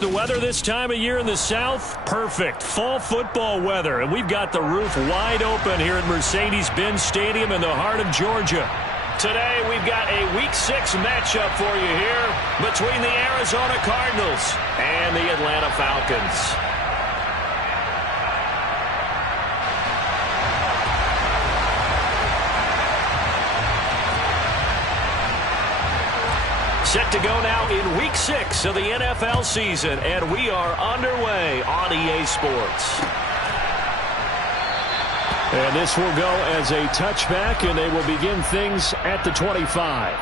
The weather this time of year in the South, perfect. Fall football weather, and we've got the roof wide open here at Mercedes-Benz Stadium in the heart of Georgia. Today, we've got a Week 6 matchup for you here between the Arizona Cardinals and the Atlanta Falcons. Set to go now in Week 6 of the NFL season, and we are underway on EA Sports. And this will go as a touchback, and they will begin things at the 25.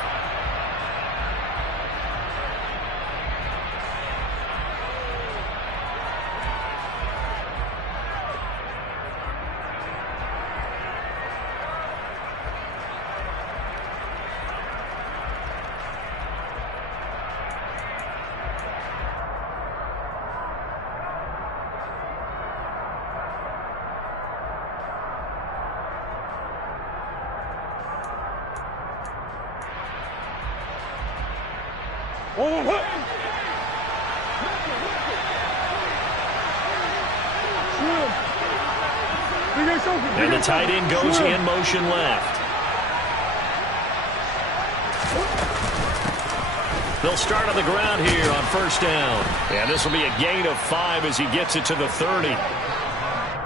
And the tight end goes in motion left. They'll start on the ground here on first down. And this will be a gain of 5 as he gets it to the 30.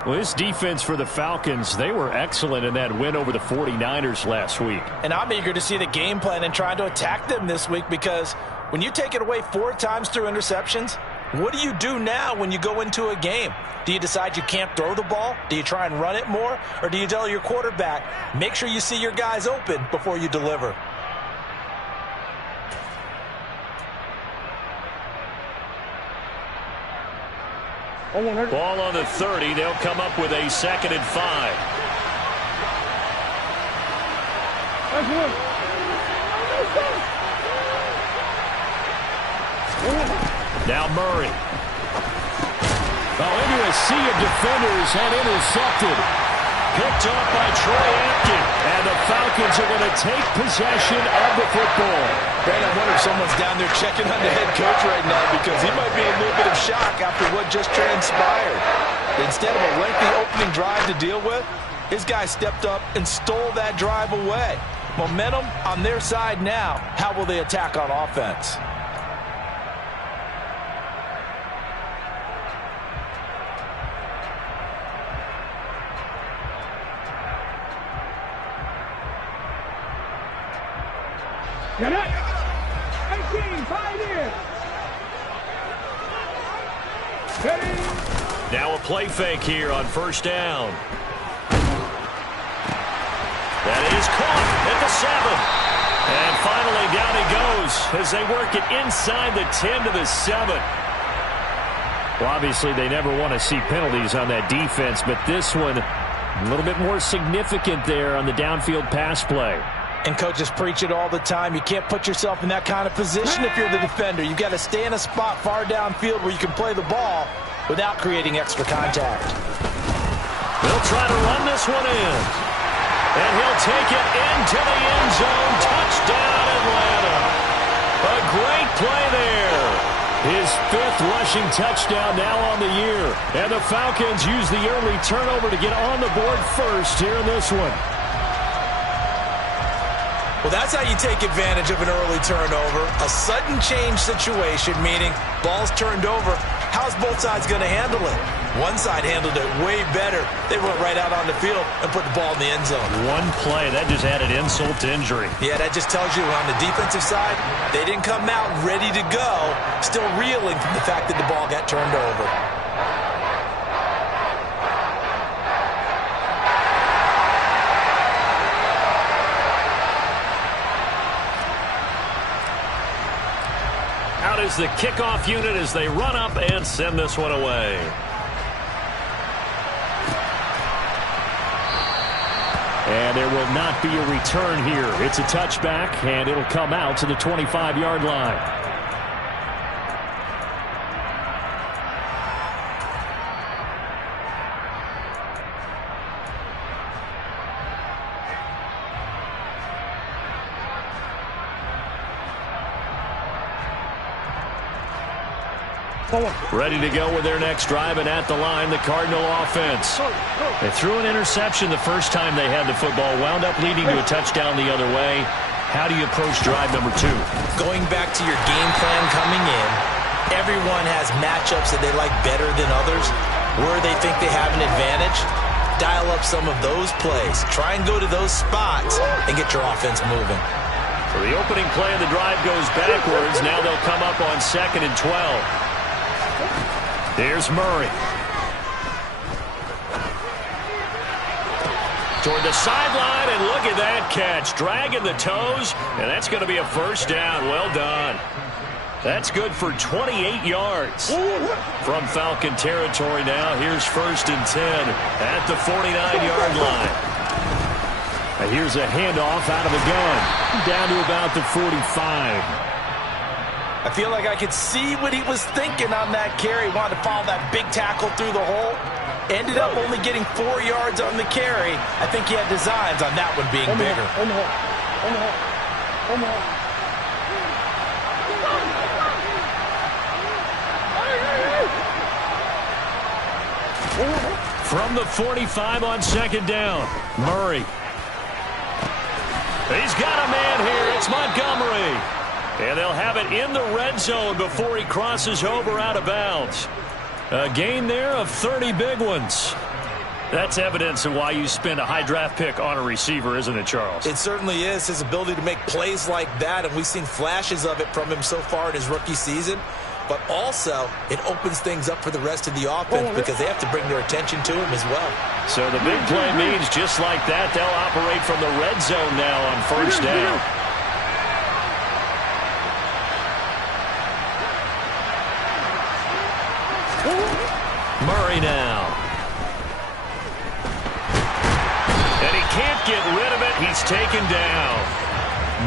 Well, this defense for the Falcons, they were excellent in that win over the 49ers last week. And I'm eager to see the game plan and trying to attack them this week, because when you take it away 4 times through interceptions, what do you do now when you go into a game? Do you decide you can't throw the ball? Do you try and run it more? Or do you tell your quarterback, make sure you see your guys open before you deliver? Ball on the 30. They'll come up with a 2nd and 5. Now Murray. Into a sea of defenders and intercepted. Picked off by Troy Apken. And the Falcons are going to take possession of the football. Ben, I wonder if someone's down there checking on the head coach right now, because he might be in a little bit of shock after what just transpired. Instead of a lengthy opening drive to deal with, his guy stepped up and stole that drive away. Momentum on their side now. How will they attack on offense? Get it! 18, 5 in. Now a play fake here on first down. That is caught at the 7. And finally down he goes as they work it inside the 10 to the 7. Well, obviously they never want to see penalties on that defense, but this one a little bit more significant there on the downfield pass play. And coaches preach it all the time. You can't put yourself in that kind of position if you're the defender. You've got to stay in a spot far downfield where you can play the ball without creating extra contact. They'll try to run this one in. And he'll take it into the end zone. Touchdown, Atlanta. A great play there. His 5th rushing touchdown now on the year. And the Falcons use the early turnover to get on the board first here in this one. Well, that's how you take advantage of an early turnover. A sudden change situation, meaning ball's turned over. How's both sides going to handle it? One side handled it way better. They went right out on the field and put the ball in the end zone. One play, that just added insult to injury. Yeah, that just tells you on the defensive side, they didn't come out ready to go, still reeling from the fact that the ball got turned over. Out is the kickoff unit as they run up and send this one away. And there will not be a return here. It's a touchback, and it'll come out to the 25-yard line. Ready to go with their next drive, and at the line, the Cardinal offense. They threw an interception the first time they had the football, wound up leading to a touchdown the other way. How do you approach drive number 2? Going back to your game plan coming in, everyone has matchups that they like better than others. Where they think they have an advantage, dial up some of those plays. Try and go to those spots and get your offense moving. So the opening play of the drive goes backwards. Now they'll come up on 2nd and 12. Here's Murray. Toward the sideline, and look at that catch. Dragging the toes, and that's going to be a first down. Well done. That's good for 28 yards. From Falcon territory now, here's 1st and 10 at the 49-yard line. Now here's a handoff out of the gun, down to about the 45. I feel like I could see what he was thinking on that carry. Wanted to follow that big tackle through the hole. Ended up only getting 4 yards on the carry. I think he had designs on that one being bigger. From the 45 on 2nd down, Murray. He's got a man here. It's Montgomery. And they'll have it in the red zone before he crosses over out of bounds. A gain there of 30 big ones. That's evidence of why you spend a high draft pick on a receiver, isn't it, Charles? It certainly is. His ability to make plays like that, and we've seen flashes of it from him so far in his rookie season. But also, it opens things up for the rest of the offense because they have to bring their attention to him as well. So the big play means just like that, they'll operate from the red zone now on 1st down. Murray now. And he can't get rid of it. He's taken down.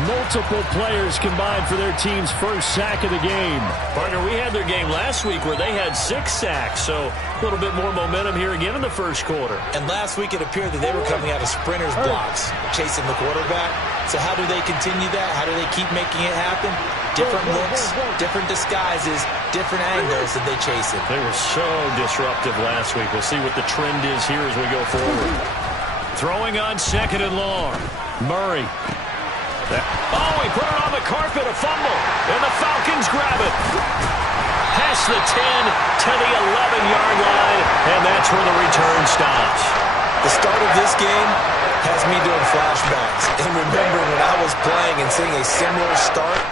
Multiple players combined for their team's first sack of the game. Partner, we had their game last week where they had 6 sacks, so a little bit more momentum here again in the first quarter. And last week it appeared that they were coming out of sprinters blocks, chasing the quarterback. So how do they continue that? How do they keep making it happen? Different looks, different disguises, different angles that they chase it. They were so disruptive last week. We'll see what the trend is here as we go forward. Throwing on 2nd and long. Murray. Oh, he put it on the carpet, a fumble, and the Falcons grab it. Past the 10 to the 11-yard line, and that's where the return stops. The start of this game has me doing flashbacks and remembering when I was playing and seeing a similar start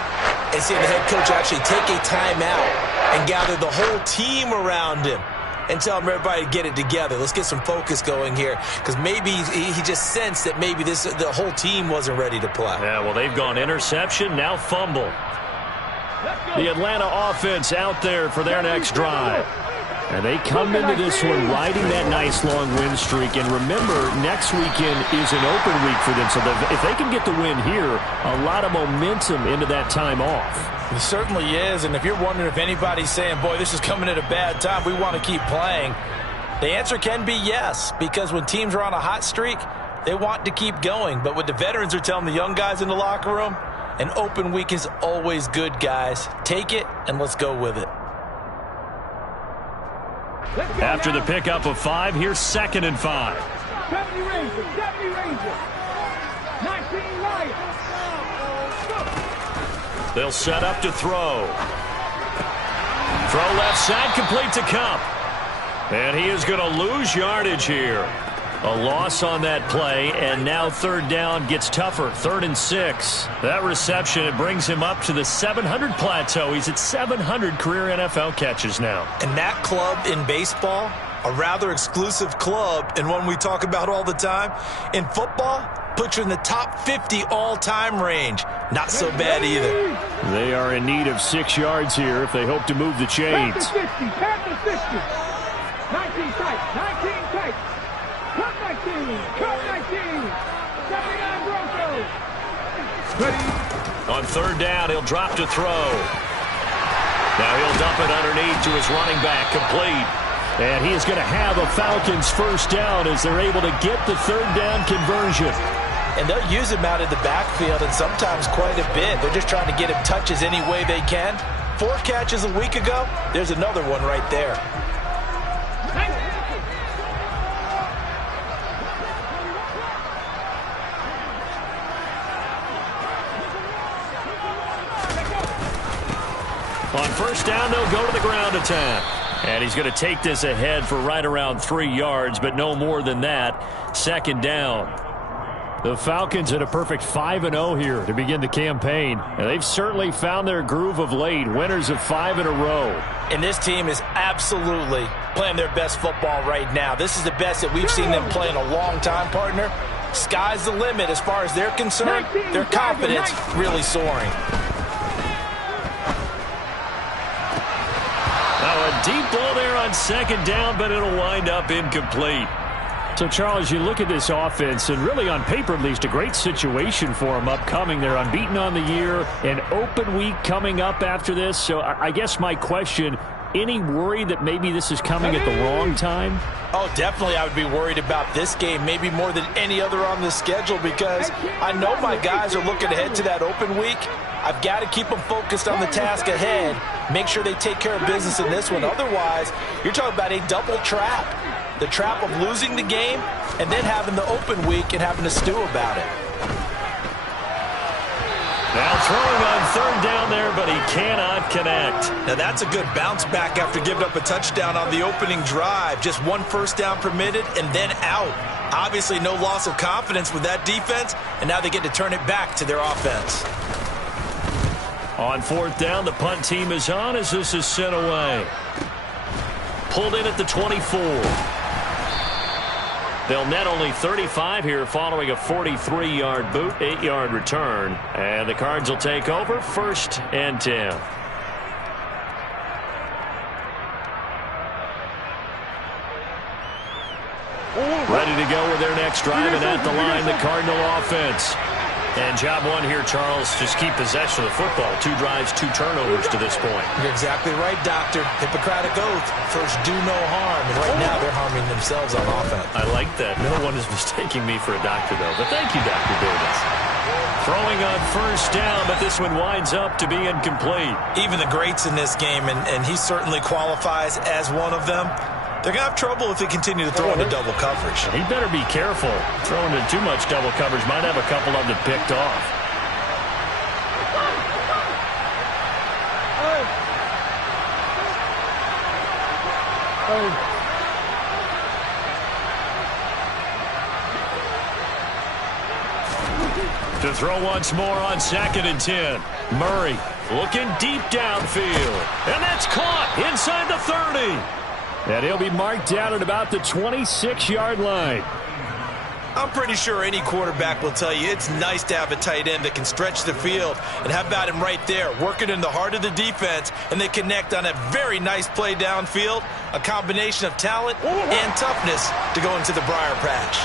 and seeing the head coach actually take a timeout and gather the whole team around him and tell him everybody to get it together. Let's get some focus going here because maybe he just sensed that maybe the whole team wasn't ready to play. Yeah, well, they've gone interception, now fumble. The Atlanta offense out there for their next drive. And they come into this one riding that nice long win streak. And remember, next weekend is an open week for them. So if they can get the win here, a lot of momentum into that time off. It certainly is. And if you're wondering if anybody's saying, boy, this is coming at a bad time, we want to keep playing, the answer can be yes. Because when teams are on a hot streak, they want to keep going. But what the veterans are telling the young guys in the locker room, an open week is always good, guys. Take it and let's go with it. After the pickup of 5, here's 2nd and 5. 70 Rangers, 19 Lions. They'll set up to throw. Throw left side, complete to Cup. And he is going to lose yardage here. A loss on that play, and now 3rd down gets tougher. 3rd and 6. That reception, it brings him up to the 700 plateau. He's at 700 career NFL catches now. And that club in baseball, a rather exclusive club, and one we talk about all the time. In football, puts you in the top 50 all-time range. Not so bad either. They are in need of 6 yards here if they hope to move the chains. Pass to 60. 19 tight, 19 tight. Cut 19, cut 19. 79 Broncos. On 3rd down, he'll drop to throw. Now he'll dump it underneath to his running back, complete. And he is going to have a Falcons 1st down as they're able to get the 3rd down conversion. And they'll use him out of the backfield and sometimes quite a bit. They're just trying to get him touches any way they can. 4 catches a week ago, there's another one right there. On first down, they'll go to the ground attack. And he's going to take this ahead for right around 3 yards, but no more than that. Second down. The Falcons at a perfect 5-0 here to begin the campaign. And they've certainly found their groove of late, winners of 5 in a row. And this team is absolutely playing their best football right now. This is the best that we've seen them play in a long time, partner. Sky's the limit as far as they're concerned. Their confidence really soaring. Now a deep ball there on second down, but it'll wind up incomplete. So, Charles, you look at this offense, and really on paper at least, a great situation for them upcoming. They're unbeaten on the year, an open week coming up after this. So I guess my question, any worry that maybe this is coming at the wrong time? Oh, definitely I would be worried about this game, maybe more than any other on the schedule, because I know my guys are looking ahead to that open week. I've got to keep them focused on the task ahead, make sure they take care of business in this one. Otherwise, you're talking about a double trap. The trap of losing the game and then having the open week and having to stew about it. Now throwing on third down there, but he cannot connect. Now that's a good bounce back after giving up a touchdown on the opening drive. Just 1 first down permitted and then out. Obviously no loss of confidence with that defense, and now they get to turn it back to their offense. On fourth down, the punt team is on as this is sent away. Pulled in at the 24. They'll net only 35 here following a 43-yard boot, 8-yard return. And the Cards will take over, 1st and 10. Ready to go with their next drive, and at the line, the Cardinal offense. And job one here, Charles, just keep possession of the football. 2 drives, 2 turnovers to this point. You're exactly right, Doctor. Hippocratic oath. First, do no harm. And right now, they're harming themselves on offense. I like that. No one is mistaking me for a doctor, though. But thank you, Dr. Davis. Throwing on first down, but this one winds up to be incomplete. Even the greats in this game, and he certainly qualifies as one of them, they're going to have trouble if they continue to throw into double coverage. He better be careful. Throwing into too much double coverage might have a couple of them picked off. To throw once more on 2nd and 10. Murray looking deep downfield. And that's caught inside the 30. And he'll be marked down at about the 26-yard line. I'm pretty sure any quarterback will tell you it's nice to have a tight end that can stretch the field. And how about him right there, working in the heart of the defense, and they connect on a very nice play downfield, a combination of talent and toughness to go into the briar patch.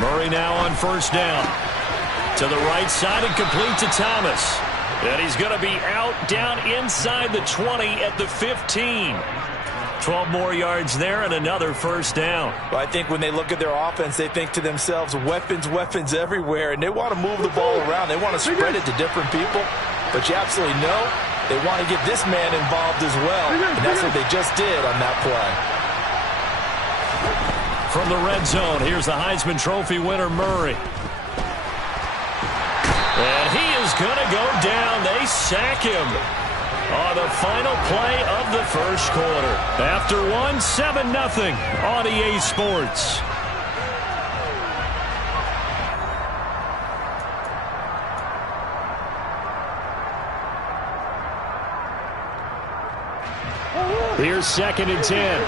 Murray now on first down. To the right side and complete to Thomas. And he's going to be out down inside the 20 at the 15. 12 more yards there and another first down. Well, I think when they look at their offense, they think to themselves, weapons, weapons everywhere. And they want to move the ball around. They want to spread it to different people. But you absolutely know they want to get this man involved as well. And that's what they just did on that play. From the red zone, here's the Heisman Trophy winner, Murray. And he is going to go down. They sack him on the final play of the first quarter. After one, 7-0 on EA Sports. Here's 2nd and 10.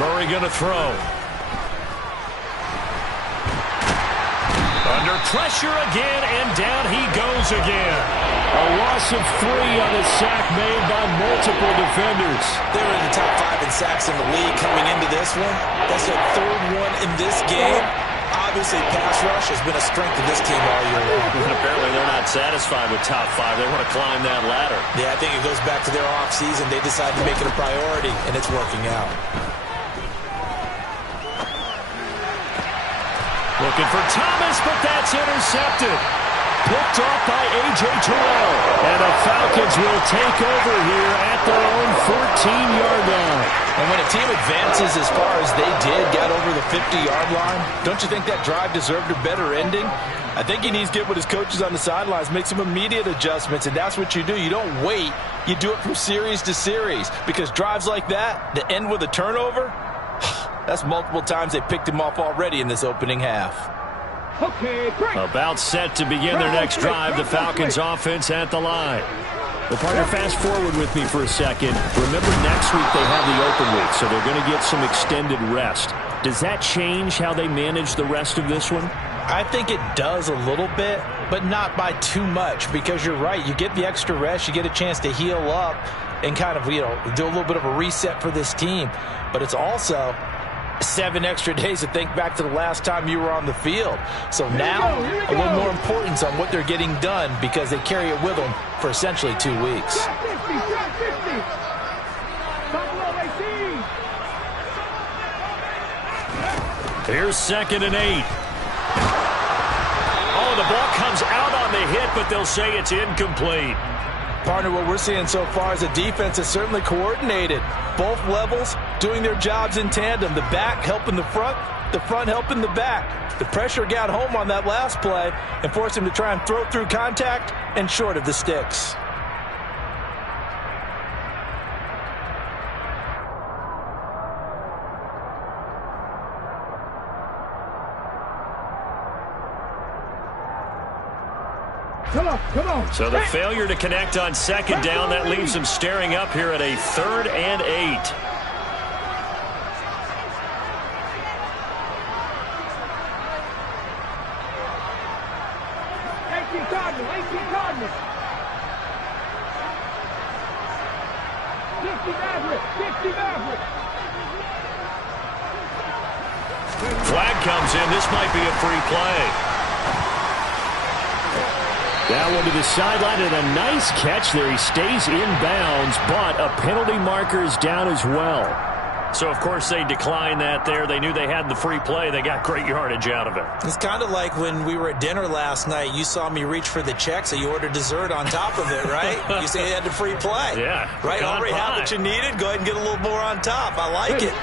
Murray going to throw. Under pressure again, and down he goes again. A loss of 3 on a sack made by multiple defenders. They were in the top 5 in sacks in the league coming into this one. That's their 3rd one in this game. Obviously, pass rush has been a strength of this team all year long. And apparently they're not satisfied with top 5. They want to climb that ladder. Yeah, I think it goes back to their offseason. They decided to make it a priority, and it's working out. Looking for Thomas, but that's intercepted. Picked off by A.J. Terrell. And the Falcons will take over here at their own 14-yard line. And when a team advances as far as they did, got over the 50-yard line, don't you think that drive deserved a better ending? I think he needs to get with his coaches on the sidelines, make some immediate adjustments, and that's what you do. You don't wait. You do it from series to series, because drives like that end with a turnover, that's multiple times they picked him off already in this opening half. Okay, break. About set to begin their next drive, the Falcons offense at the line. Well, partner, fast forward with me for a second. Remember, next week they have the open week, so they're going to get some extended rest. Does that change how they manage the rest of this one? I think it does a little bit, but not by too much, because you're right. You get the extra rest, you get a chance to heal up and kind of, do a little bit of a reset for this team. But it's also 7 extra days to think back to the last time you were on the field. So now a little more importance on what they're getting done, because they carry it with them for essentially 2 weeks. Here's 2nd and 8. Oh, the ball comes out on the hit, but they'll say it's incomplete. Partner, what we're seeing so far is the defense is certainly coordinated. Both levels doing their jobs in tandem. The back helping the front helping the back. The pressure got home on that last play and forced him to try and throw through contact and short of the sticks. Come on. So the failure to connect on 2nd down, that leaves them staring up here at a 3rd and 8. Flag comes in. This might be a free play. That one to the sideline, and a nice catch there. He stays in bounds, but a penalty marker is down as well. So, of course, they declined that there. They knew they had the free play. They got great yardage out of it. It's kind of like when we were at dinner last night. You saw me reach for the check, so you ordered dessert on top of it, right? You say you had the free play. Yeah. Right? Already had what you needed. Go ahead and get a little more on top. I like it.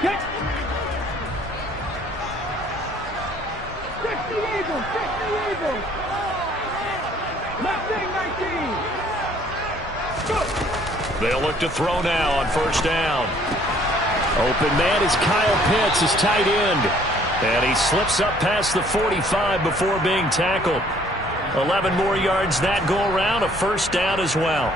50 Eagles. 19. They'll look to throw now on 1st down. Open man is Kyle Pitts, his tight end. And he slips up past the 45 before being tackled. 11 more yards that go around, a 1st down as well.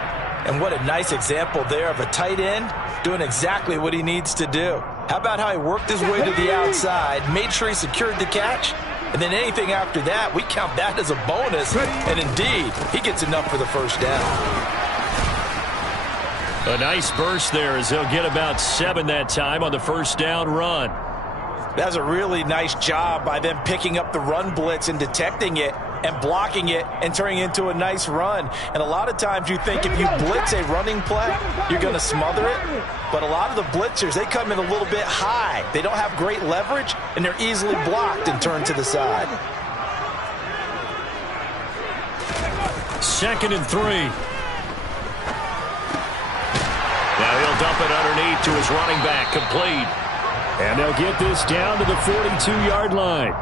And what a nice example there of a tight end doing exactly what he needs to do. How about how he worked his way to the outside, made sure he secured the catch, and then anything after that, we count that as a bonus. And indeed, he gets enough for the 1st down. A nice burst there as they'll get about 7 that time on the 1st down run. That's a really nice job by them picking up the run blitz and detecting it and blocking it and turning it into a nice run. And a lot of times you think if you blitz a running play, you're going to smother it. But a lot of the blitzers, they come in a little bit high. They don't have great leverage, and they're easily blocked and turned to the side. 2nd and 3. Now he'll dump it underneath to his running back, complete. And they'll get this down to the 42-yard line.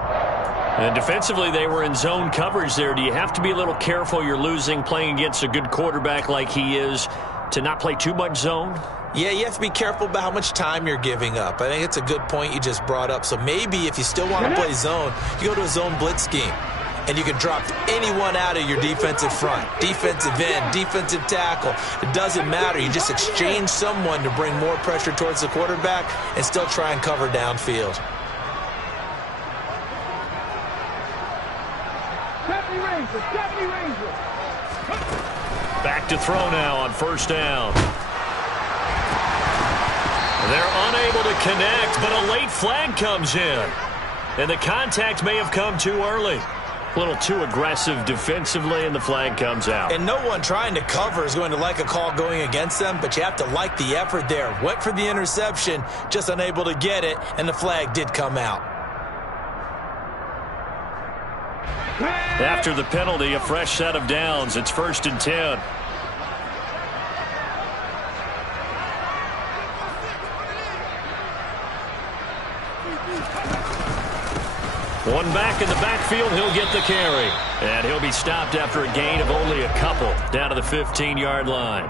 And defensively, they were in zone coverage there. Do you have to be a little careful? You're losing, playing against a good quarterback like he is, to not play too much zone? Yeah, you have to be careful about how much time you're giving up. I think it's a good point you just brought up. So maybe if you still want to play zone, you go to a zone blitz scheme. And you can drop anyone out of your defensive front, defensive end, defensive tackle. It doesn't matter. You just exchange someone to bring more pressure towards the quarterback and still try and cover downfield. Back to throw now on 1st down. They're unable to connect, but a late flag comes in. And the contact may have come too early. A little too aggressive defensively, and the flag comes out. And no one trying to cover is going to like a call going against them, but you have to like the effort there. Went for the interception, just unable to get it, and the flag did come out. After the penalty, a fresh set of downs. It's 1st and 10. One back in the backfield, he'll get the carry. And he'll be stopped after a gain of only a couple, down to the 15-yard line.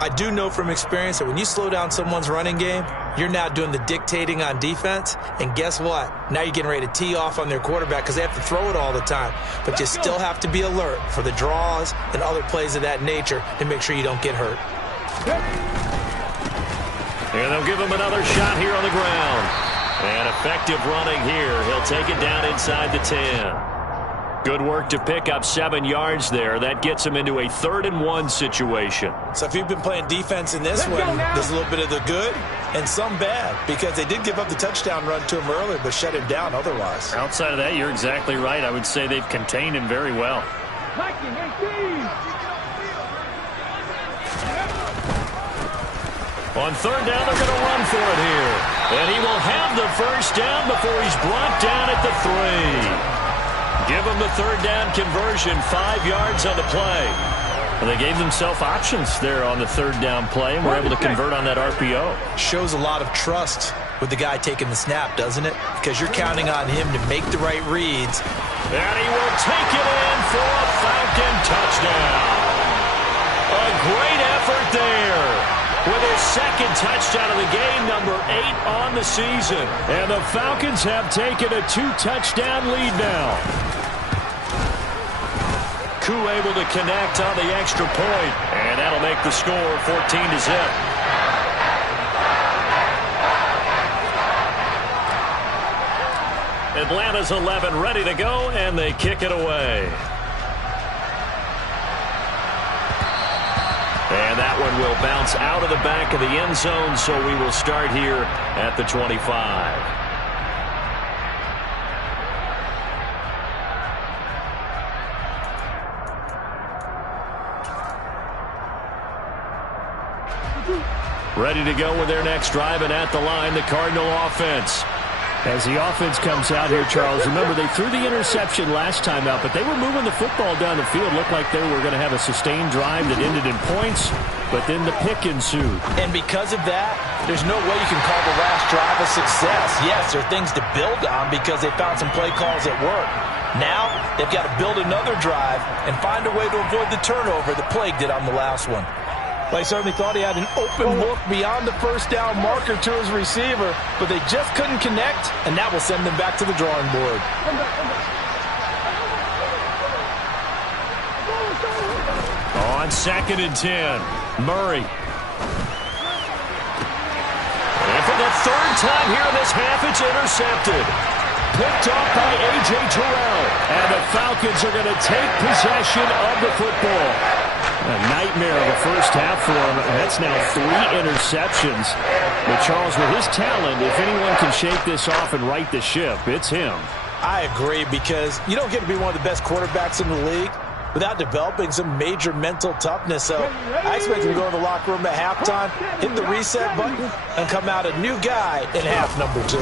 I do know from experience that when you slow down someone's running game, you're now doing the dictating on defense. And guess what? Now you're getting ready to tee off on their quarterback because they have to throw it all the time. But you still have to be alert for the draws and other plays of that nature to make sure you don't get hurt. And they'll give him another shot here on the ground. And effective running here. He'll take it down inside the 10. Good work to pick up 7 yards there. That gets him into a 3rd and 1 situation. So if you've been playing defense in this one, there's a little bit of the good and some bad, because they did give up the touchdown run to him earlier but shut him down otherwise. Outside of that, you're exactly right. I would say they've contained him very well. On 3rd down, they're going to run for it here. And he will have the 1st down before he's brought down at the 3. Give him the 3rd down conversion, 5 yards on the play. And they gave themselves options there on the 3rd down play, and were able to convert on that RPO. Shows a lot of trust with the guy taking the snap, doesn't it? Because you're counting on him to make the right reads. And he will take it in for a Falcon touchdown. A great effort there. With his 2nd touchdown of the game, number 8 on the season. And the Falcons have taken a 2-touchdown lead now. Koo able to connect on the extra point. And that'll make the score 14-0. Atlanta's 11 ready to go, and they kick it away. And that one will bounce out of the back of the end zone, so we will start here at the 25. Ready to go with their next drive, and at the line, the Cardinal offense. As the offense comes out here, Charles, remember they threw the interception last time out, but they were moving the football down the field. Looked like they were going to have a sustained drive that ended in points, but then the pick ensued. And because of that, there's no way you can call the last drive a success. Yes, there are things to build on because they found some play calls that work. Now, they've got to build another drive and find a way to avoid the turnover that plagued it on the last one. They certainly thought he had an open look beyond the 1st down marker to his receiver, but they just couldn't connect, and that will send them back to the drawing board. On 2nd and 10, Murray. And for the 3rd time here in this half, it's intercepted. Picked off by A.J. Terrell. And the Falcons are going to take possession of the football. A nightmare of a first half for him. That's now 3 interceptions. But Charles, with his talent, if anyone can shake this off and right the ship, it's him. I agree, because you don't get to be one of the best quarterbacks in the league without developing some major mental toughness. So I expect him to go in the locker room at halftime, hit the reset button, and come out a new guy in half number 2.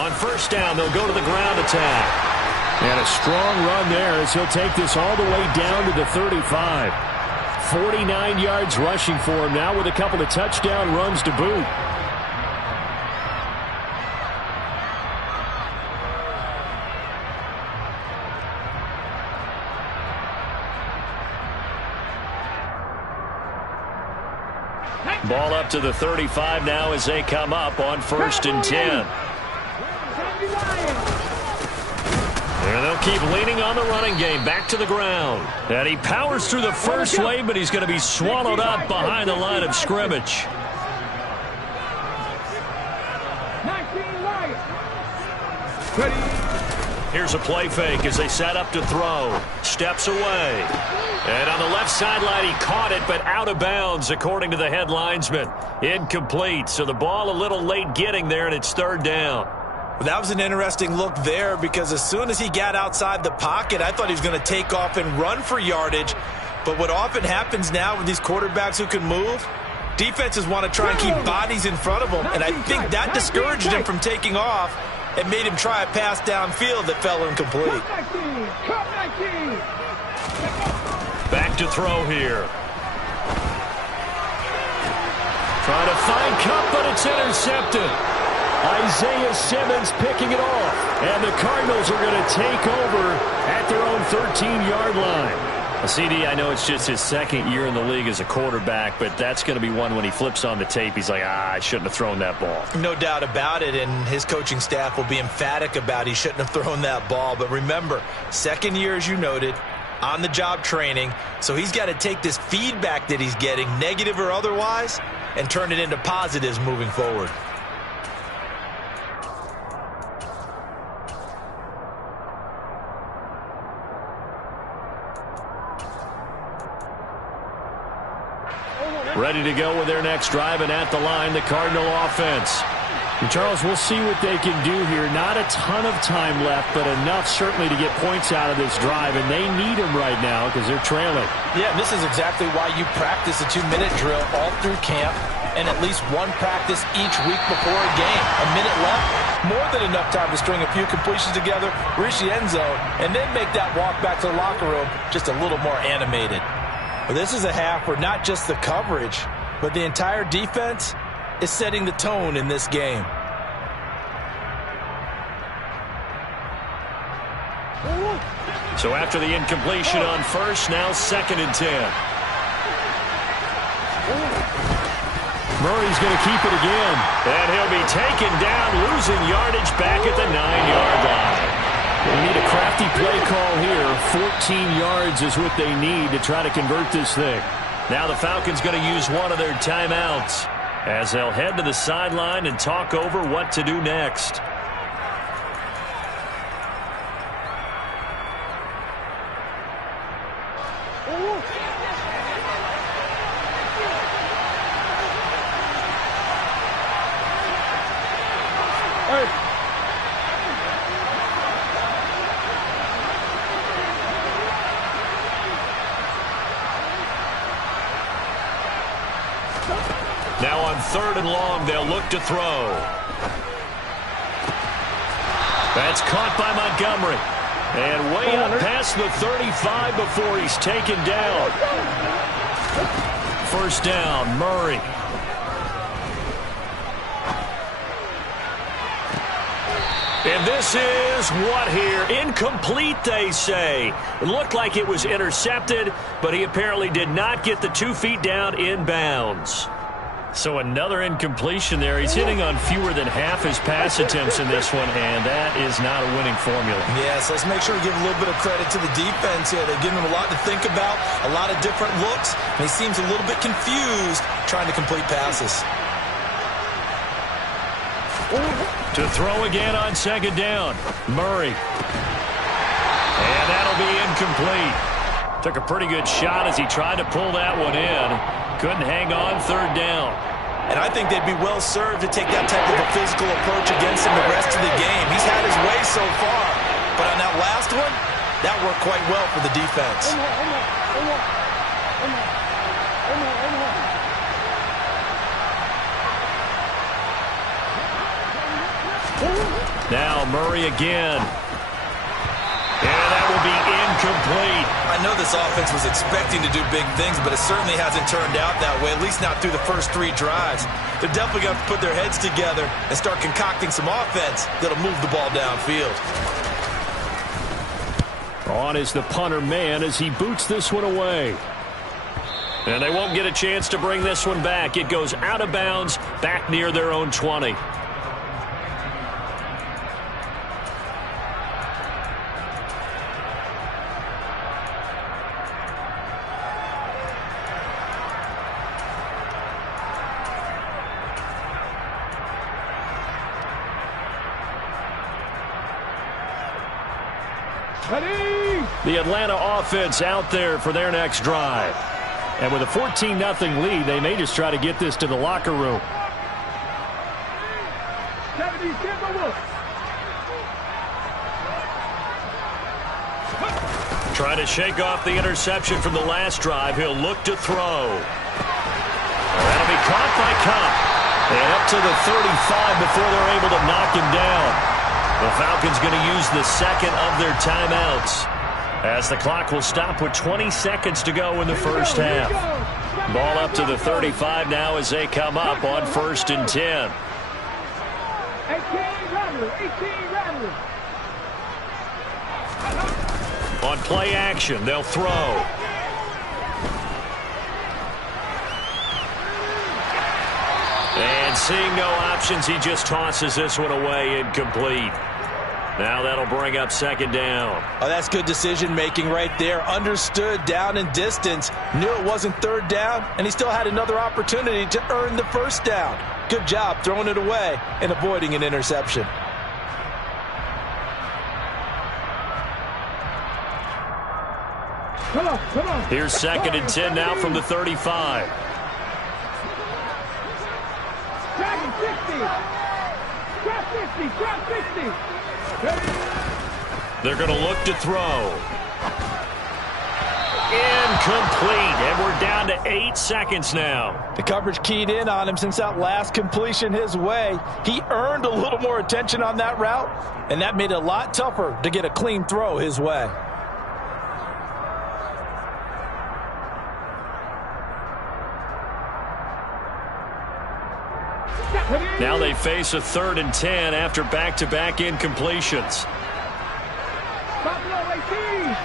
On 1st down, they'll go to the ground attack. And a strong run there as he'll take this all the way down to the 35. 49 yards rushing for him now with a couple of touchdown runs to boot. Ball up to the 35 now as they come up on 1st and 10. And they'll keep leaning on the running game. Back to the ground. And he powers through the first wave, but he's going to be swallowed up behind the line of scrimmage. Here's a play fake as they set up to throw. Steps away. And on the left sideline, he caught it, but out of bounds, according to the head linesman. Incomplete, so the ball a little late getting there, and it's 3rd down. Well, that was an interesting look there because as soon as he got outside the pocket, I thought he was going to take off and run for yardage. But what often happens now with these quarterbacks who can move, defenses want to try and keep bodies in front of them, and I think that discouraged him from taking off and made him try a pass downfield that fell incomplete. Back to throw here. Trying to find Cup, but it's intercepted. Isaiah Simmons picking it off. And the Cardinals are going to take over at their own 13-yard line. CD, I know it's just his second year in the league as a quarterback, but that's going to be one when he flips on the tape. He's like, I shouldn't have thrown that ball. No doubt about it, and his coaching staff will be emphatic about he shouldn't have thrown that ball. But remember, second year, as you noted, on-the-job training, so he's got to take this feedback that he's getting, negative or otherwise, and turn it into positives moving forward. Ready to go with their next drive, and at the line, the Cardinal offense. And Charles, we'll see what they can do here. Not a ton of time left, but enough certainly to get points out of this drive, and they need them right now because they're trailing. Yeah, and this is exactly why you practice a 2-minute drill all through camp and at least one practice each week before a game. A minute left, more than enough time to string a few completions together, reach the end zone, and then make that walk back to the locker room just a little more animated. But this is a half where not just the coverage, but the entire defense is setting the tone in this game. So after the incompletion on first, now 2nd and 10. Murray's going to keep it again. And he'll be taken down, losing yardage back at the 9-yard line. They need a crafty play call here. 14 yards is what they need to try to convert this thing. Now the Falcons going to use one of their timeouts as they'll head to the sideline and talk over what to do next. Now on 3rd and long, they'll look to throw. That's caught by Montgomery. And way up past the 35 before he's taken down. First down, Murray. And this is what here? Incomplete, they say. It looked like it was intercepted, but he apparently did not get the 2 feet down in bounds. So another incompletion there. He's hitting on fewer than half his pass attempts in this one, and that is not a winning formula. Yes, let's make sure we give a little bit of credit to the defense here. They're giving him a lot to think about, a lot of different looks, and he seems a little bit confused trying to complete passes. To throw again on 2nd down, Murray. And that'll be incomplete. Took a pretty good shot as he tried to pull that one in. Couldn't hang on 3rd down. And I think they'd be well served to take that type of a physical approach against him the rest of the game. He's had his way so far, but on that last one, that worked quite well for the defense. Now Murray again. And that will be incomplete. I know this offense was expecting to do big things, but it certainly hasn't turned out that way, at least not through the first 3 drives. They're definitely going to put their heads together and start concocting some offense that'll move the ball downfield. On is the punter man as he boots this one away. And they won't get a chance to bring this one back. It goes out of bounds back near their own 20. The Atlanta offense out there for their next drive. And with a 14-0 lead, they may just try to get this to the locker room. Trying to shake off the interception from the last drive. He'll look to throw. That'll be caught by Cup. And up to the 35 before they're able to knock him down. The Falcons going to use the second of their timeouts, as the clock will stop with 20 seconds to go in the first half. Ball up to the 35 now as they come up on 1st and 10. 18 Rattlers. On play action, they'll throw. And seeing no options, he just tosses this one away, incomplete. Now that'll bring up 2nd down. Oh, that's good decision-making right there. Understood down and distance. Knew it wasn't 3rd down, and he still had another opportunity to earn the 1st down. Good job throwing it away and avoiding an interception. Come on. Here's 2nd and 10 now from the 35. Dragon 60. Drop 50. They're going to look to throw. Incomplete, and we're down to 8 seconds now. The coverage keyed in on him since that last completion his way. He earned a little more attention on that route, and that made it a lot tougher to get a clean throw his way. Now they face a 3rd and 10 after back-to-back incompletions. Buffalo 18.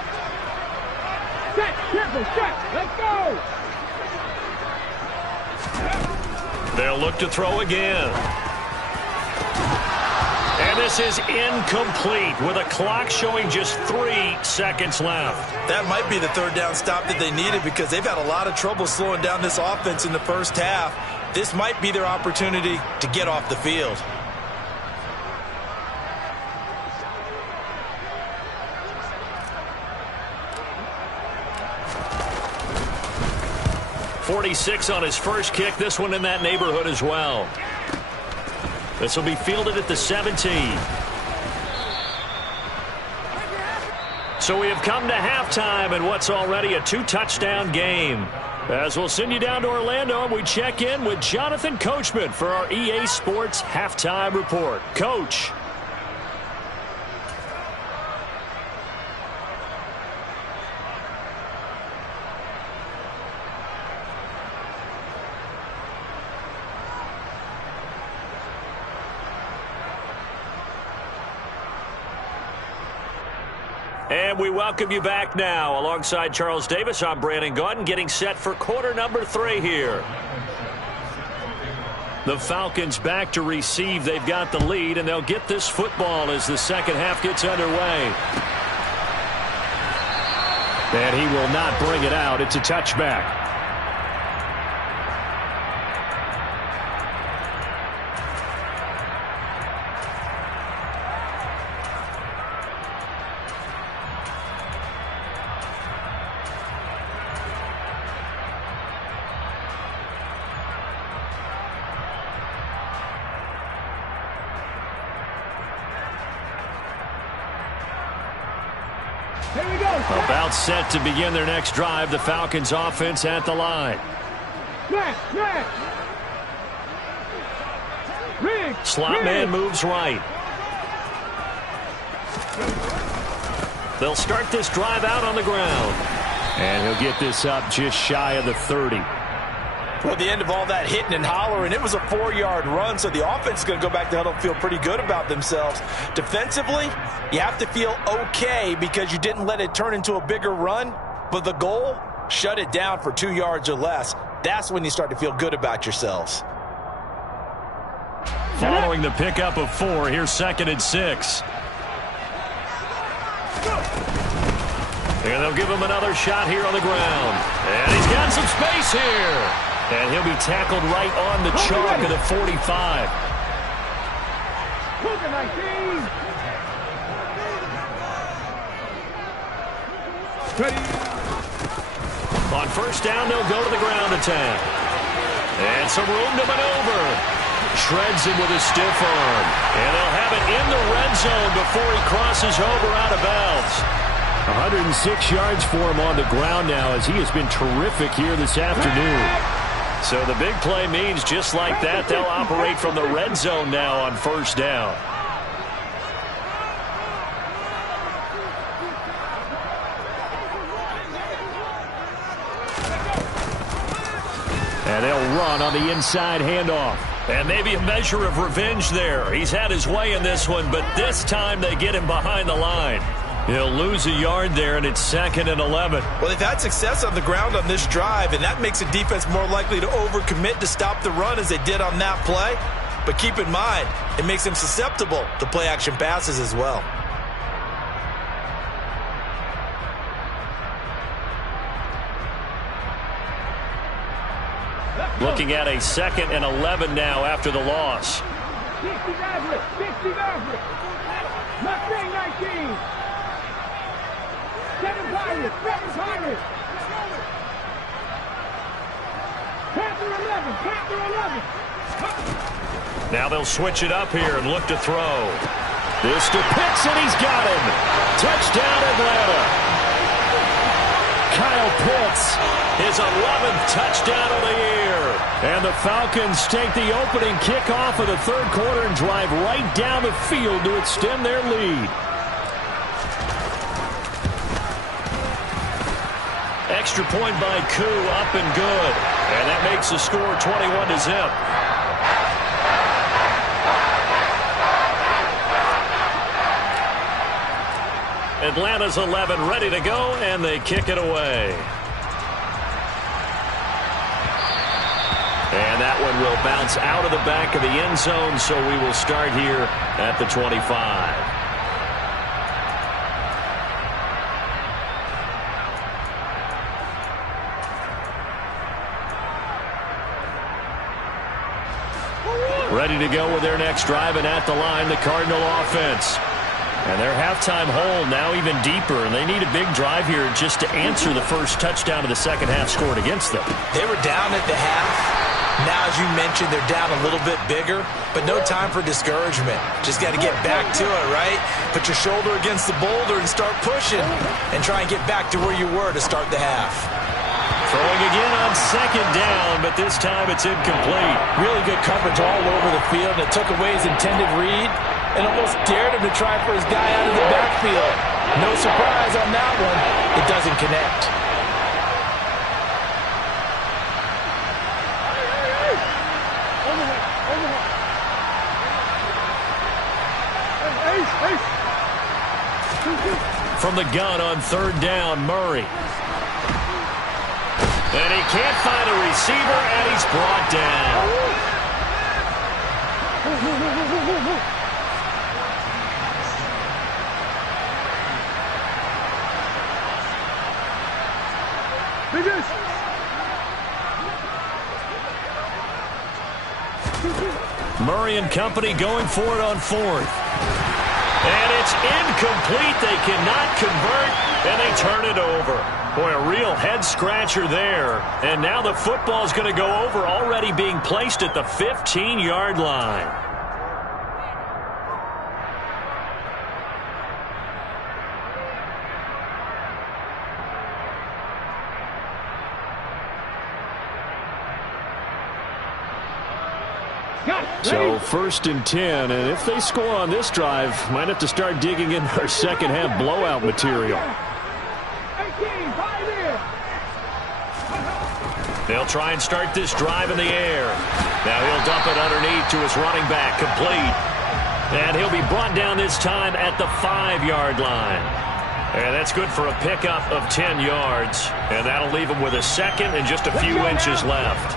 Set, triple, set. Let's go. They'll look to throw again. And this is incomplete with a clock showing just 3 seconds left. That might be the 3rd down stop that they needed, because they've had a lot of trouble slowing down this offense in the first half. This might be their opportunity to get off the field. .46 on his first kick. This one in that neighborhood as well. This will be fielded at the 17. So we have come to halftime in what's already a 2-touchdown game. As we'll send you down to Orlando, and we check in with Jonathan Coachman for our EA Sports Halftime Report. Coach. And we welcome you back now. Alongside Charles Davis, I'm Brandon Gaudin, getting set for quarter number 3 here. The Falcons back to receive. They've got the lead, and they'll get this football as the second half gets underway. And he will not bring it out. It's a touchback. Here we go. About set to begin their next drive. The Falcons offense at the line. Slot man moves right. They'll start this drive out on the ground. And he'll get this up just shy of the 30. Well, the end of all that hitting and hollering, it was a 4-yard run, so the offense is going to go back to huddle and feel pretty good about themselves. Defensively, you have to feel okay because you didn't let it turn into a bigger run, but the goal, shut it down for 2 yards or less. That's when you start to feel good about yourselves. Following the pickup of 4, here's 2nd and 6. And they'll give him another shot here on the ground. And he's got some space here. And he'll be tackled right on the chalk of the 45. On first down, they'll go to the ground attack. And some room to maneuver. Shreds him with a stiff arm. And they'll have it in the red zone before he crosses over out of bounds. 106 yards for him on the ground now as he has been terrific here this afternoon. So the big play means just like that, they'll operate from the red zone now on first down. And they'll run on the inside handoff. And maybe a measure of revenge there. He's had his way in this one, but this time they get him behind the line. He'll lose a yard there, and it's 2nd and 11. Well, they've had success on the ground on this drive, and that makes a defense more likely to overcommit to stop the run as they did on that play. But keep in mind, it makes them susceptible to play-action passes as well. Looking at a 2nd and 11 now after the loss. 60 Maverick, 60 Maverick. Mustang 19. 7 Pirates, 7 Pirates. Panther 11, Panther 11. Now they'll switch it up here and look to throw. This to Pitts, and he's got him. Touchdown, Atlanta. Kyle Pitts, his 11th touchdown of the year. And the Falcons take the opening kickoff of the third quarter and drive right down the field to extend their lead. Extra point by Koo, up and good. And that makes the score 21-0. Atlanta's 11 ready to go, and they kick it away. And that one will bounce out of the back of the end zone, so we will start here at the 25. Ready to go with their next drive, and at the line, the Cardinal offense. And their halftime hole now even deeper, and they need a big drive here just to answer the first touchdown of the second half scored against them. They were down at the half. Now, as you mentioned, they're down a little bit bigger, but no time for discouragement. Just got to get back to it, right? Put your shoulder against the boulder and start pushing, and try and get back to where you were to start the half. Throwing again on second down, but this time it's incomplete. Really good coverage all over the field, and it took away his intended read and almost dared him to try for his guy out of the backfield. No surprise on that one. It doesn't connect. From the gun on third down, Murray. And he can't find a receiver, and he's brought down. Murray and company going for it on fourth. And it's incomplete. They cannot convert, and they turn it over. Boy, a real head-scratcher there. And now the football's going to go over, already being placed at the 15-yard line. So 1st and 10, and if they score on this drive, might have to start digging in their second half blowout material. They'll try and start this drive in the air. Now he'll dump it underneath to his running back, complete. And he'll be brought down this time at the 5-yard line. And that's good for a pickup of 10 yards. And that'll leave him with a second and just a few inches left.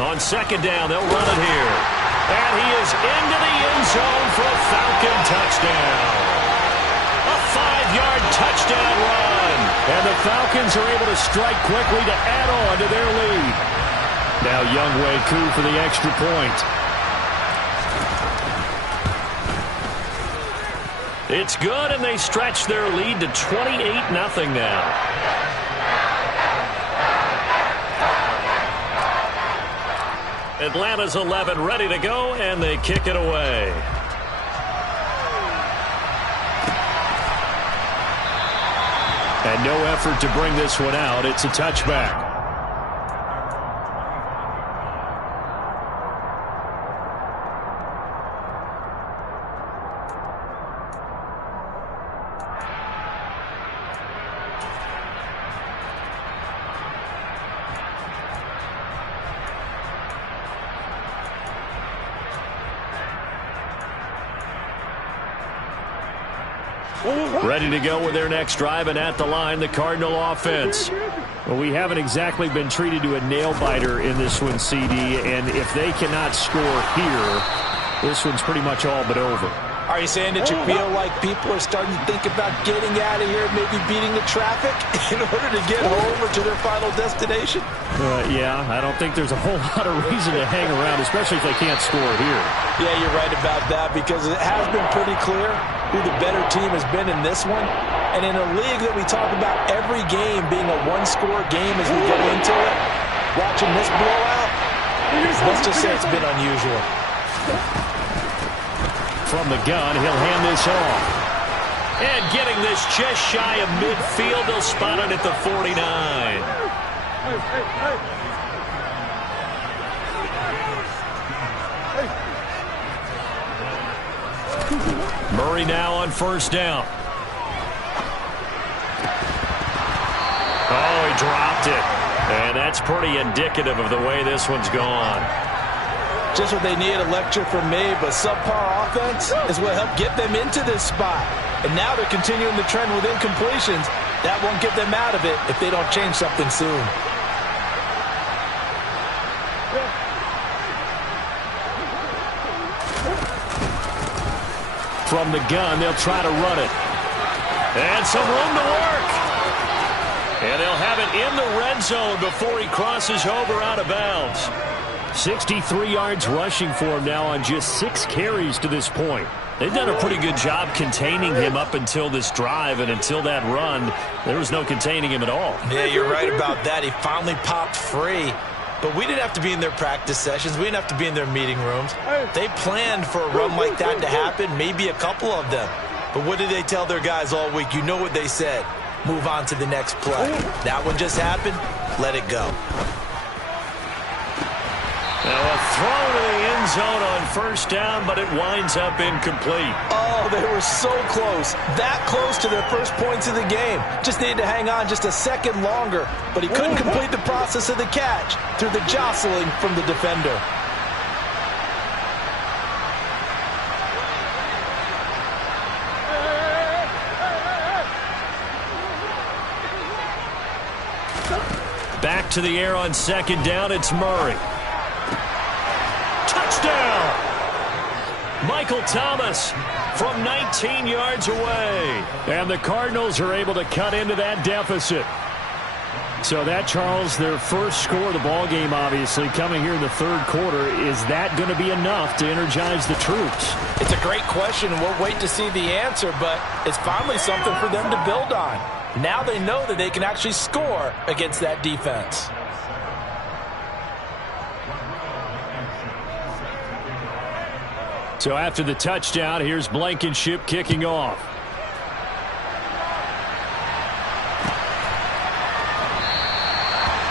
On second down, they'll run it here. And he is into the end zone for a Falcon touchdown. A 5-yard touchdown run. And the Falcons are able to strike quickly to add on to their lead. Now Younghoe Koo for the extra point. It's good, and they stretch their lead to 28-0 now. Atlanta's 11 ready to go, and they kick it away. And no effort to bring this one out. It's a touchback. Ready to go with their next drive, and at the line, the Cardinal offense. Well, we haven't exactly been treated to a nail-biter in this one, CD, and if they cannot score here, this one's pretty much all but over. Are you saying that you feel like people are starting to think about getting out of here, maybe beating the traffic in order to get home or to their final destination? Yeah, I don't think there's a whole lot of reason to hang around, especially if they can't score here. Yeah, you're right about that, because it has been pretty clear who the better team has been in this one. And in a league that we talk about every game being a one-score game as we go into it, watching this blowout, let's just say it's been unusual. From the gun, he'll hand this off. And getting this just shy of midfield, they'll spot it at the 49. Murray now on first down. Oh, he dropped it. And that's pretty indicative of the way this one's gone. Just what they need, a lecture from me, but subpar offense is what helped get them into this spot. And now they're continuing the trend with incompletions. That won't get them out of it if they don't change something soon. From the gun, they'll try to run it. And some room to work. And they'll have it in the red zone before he crosses over out of bounds. 63 yards rushing for him now on just 6 carries to this point. They've done a pretty good job containing him up until this drive, and until that run, there was no containing him at all. Yeah, you're right about that. He finally popped free. But we didn't have to be in their practice sessions. We didn't have to be in their meeting rooms. They planned for a run like that to happen, maybe a couple of them. But what did they tell their guys all week? You know what they said. Move on to the next play. That one just happened. Let it go. Now a throw to the end zone on first down, but it winds up incomplete. Oh, they were so close. That close to their first points of the game. Just needed to hang on just a second longer, but he couldn't complete the process of the catch through the jostling from the defender. Back to the air on second down, it's Murray. Touchdown! Michael Thomas from 19 yards away. And the Cardinals are able to cut into that deficit. So that, Charles, their first score of the ball game, obviously, coming here in the third quarter. Is that going to be enough to energize the troops? It's a great question. We'll wait to see the answer, but it's finally something for them to build on. Now they know that they can actually score against that defense. So after the touchdown, here's Blankenship kicking off.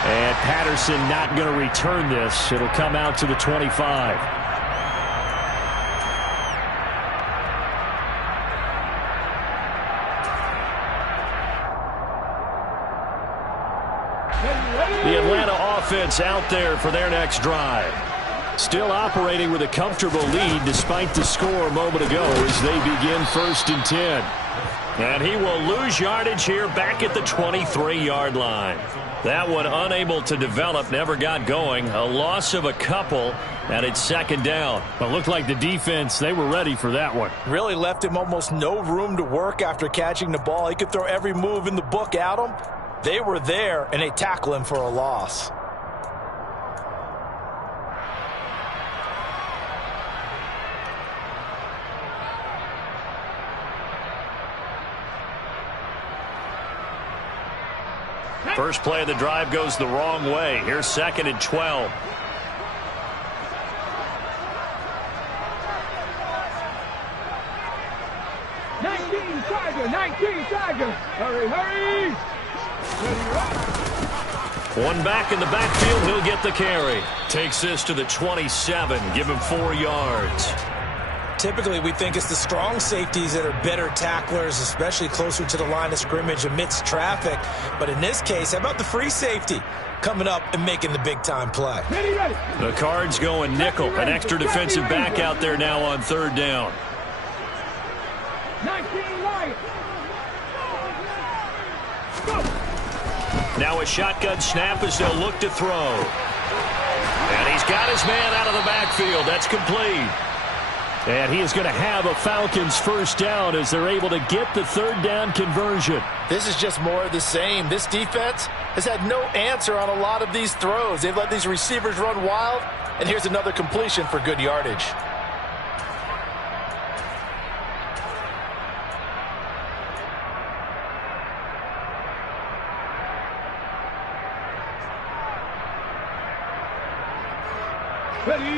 And Patterson not going to return this. It'll come out to the 25. The Atlanta offense out there for their next drive. Still operating with a comfortable lead despite the score a moment ago as they begin first and 10. And he will lose yardage here back at the 23-yard line. That one unable to develop, never got going. A loss of a couple, and it's second down. It looked like the defense, they were ready for that one. Really left him almost no room to work after catching the ball. He could throw every move in the book at him. They were there, and they tackle him for a loss. First play of the drive goes the wrong way. Here's second and 12. Tiger, 19, Tiger. Hurry, hurry. One back in the backfield, he'll get the carry. Takes this to the 27, give him 4 yards. Typically, we think it's the strong safeties that are better tacklers, especially closer to the line of scrimmage amidst traffic. But in this case, how about the free safety coming up and making the big-time play? Ready, ready. The Cards going nickel. An extra defensive back out there now on 3rd down. 19, Lions. Go. Now a shotgun snap as they'll look to throw. And he's got his man out of the backfield. That's complete. And he is going to have a Falcons first down as they're able to get the 3rd down conversion. This is just more of the same. This defense has had no answer on a lot of these throws. They've let these receivers run wild, and here's another completion for good yardage.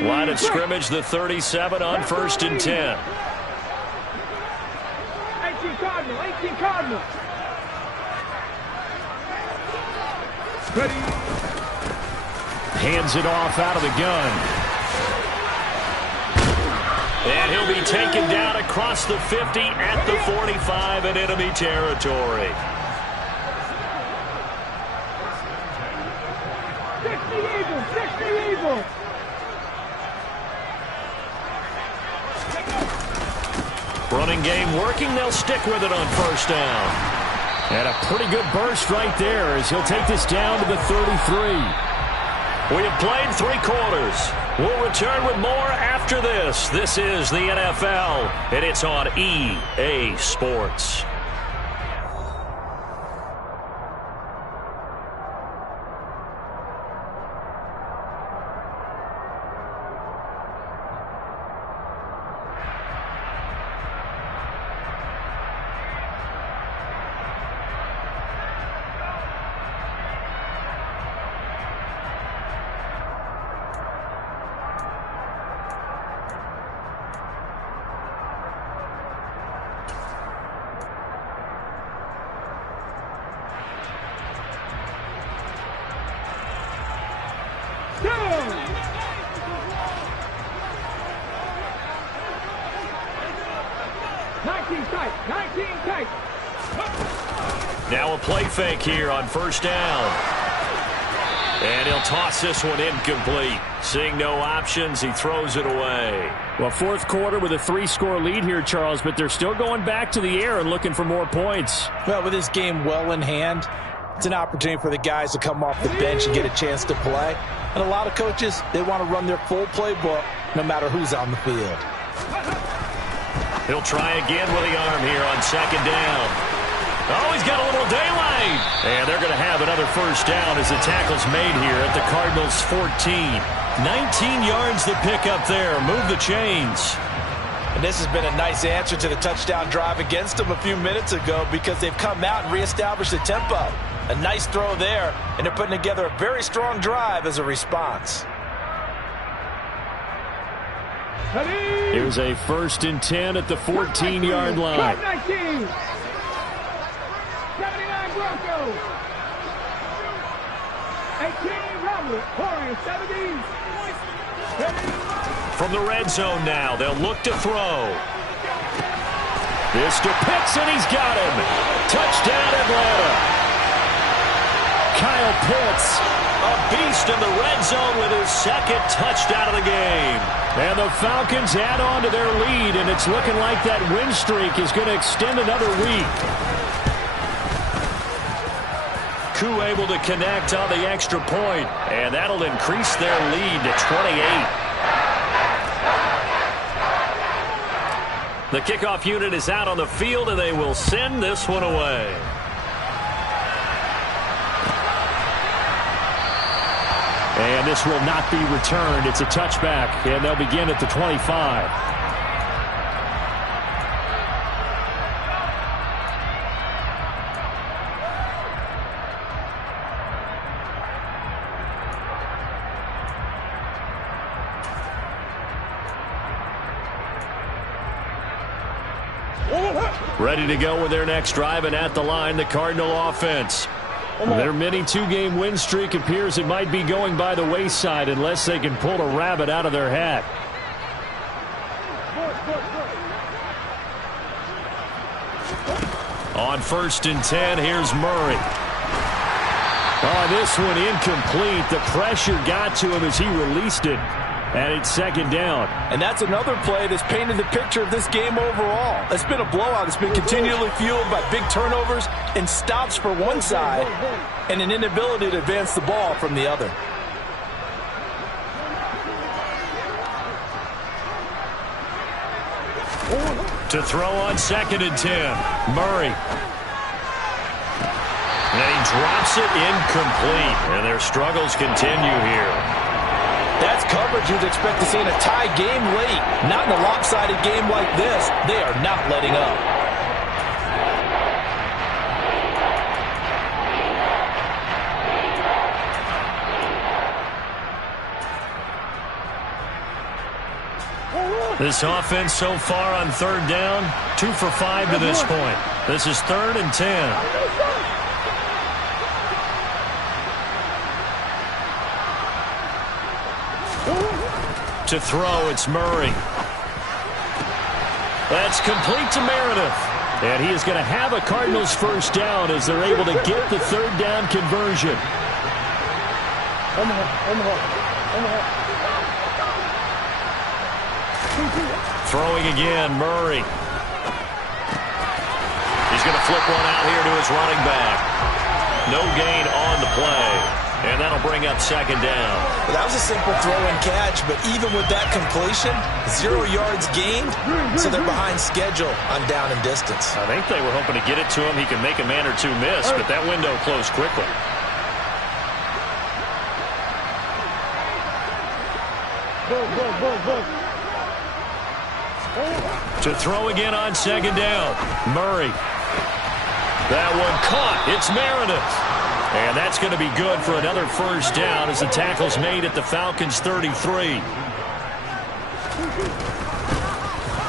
Line of scrimmage, the 37 on 1st and 10. 18 Cardinal, 18 Cardinal. Ready. Hands it off out of the gun. And he'll be taken down across the 50 at the 45 in enemy territory. 60 Eagles, 60 Eagles. Running game working. They'll stick with it on 1st down. And a pretty good burst right there as he'll take this down to the 33. We have played 3 quarters. We'll return with more after this. This is the NFL, and it's on EA Sports. Now a play fake here on 1st down. And he'll toss this one incomplete. Seeing no options, he throws it away. Well, 4th quarter with a 3-score lead here, Charles, but they're still going back to the air and looking for more points. Well, with this game well in hand, it's an opportunity for the guys to come off the bench and get a chance to play. And a lot of coaches, they want to run their full playbook no matter who's on the field. He'll try again with the arm here on 2nd down. Oh, he's got a little daylight. And they're going to have another first down as the tackle's made here at the Cardinals' 14. 19 yards to pick up there. Move the chains. And this has been a nice answer to the touchdown drive against them a few minutes ago because they've come out and reestablished the tempo. A nice throw there, and they're putting together a very strong drive as a response. Here's a 1st and 10 at the 14-yard line. 19. 79 Broncos. 18 Robert. Corey, 70. From the red zone now, they'll look to throw. This to Pitts, and he's got him. Touchdown, Atlanta. Kyle Pitts, a beast in the red zone with his 2nd touchdown of the game. And the Falcons add on to their lead, and it's looking like that win streak is going to extend another week. Koo able to connect on the extra point, and that'll increase their lead to 28. The kickoff unit is out on the field, and they will send this one away. And this will not be returned. It's a touchback, and they'll begin at the 25. Ready to go with their next drive, and at the line, the Cardinal offense. Their mini two-game win streak appears it might be going by the wayside unless they can pull a rabbit out of their hat. On 1st and 10, here's Murray. Oh, this one incomplete. The pressure got to him as he released it. And it's 2nd down. And that's another play that's painted the picture of this game overall. It's been a blowout. It's been continually fueled by big turnovers and stops for one side and an inability to advance the ball from the other. To throw on 2nd and 10, Murray. And he drops it incomplete. And their struggles continue here. That's coverage you'd expect to see in a tie game late. Not in a lopsided game like this. They are not letting up. This offense so far on 3rd down, 2 for 5 to this point. This is 3rd and 10. To throw, it's Murray. That's complete to Meredith. And he is going to have a Cardinals 1st down as they're able to get the 3rd down conversion. Throwing again, Murray. He's going to flip one out here to his running back. No gain on the play. And that'll bring up 2nd down. Well, that was a simple throw and catch, but even with that completion, 0 yards gained, so they're behind schedule on down and distance. I think they were hoping to get it to him. He could make a man or two miss, but that window closed quickly. To throw again on 2nd down, Murray. That one caught. It's Meredith. And that's going to be good for another 1st down as the tackle's made at the Falcons' 33.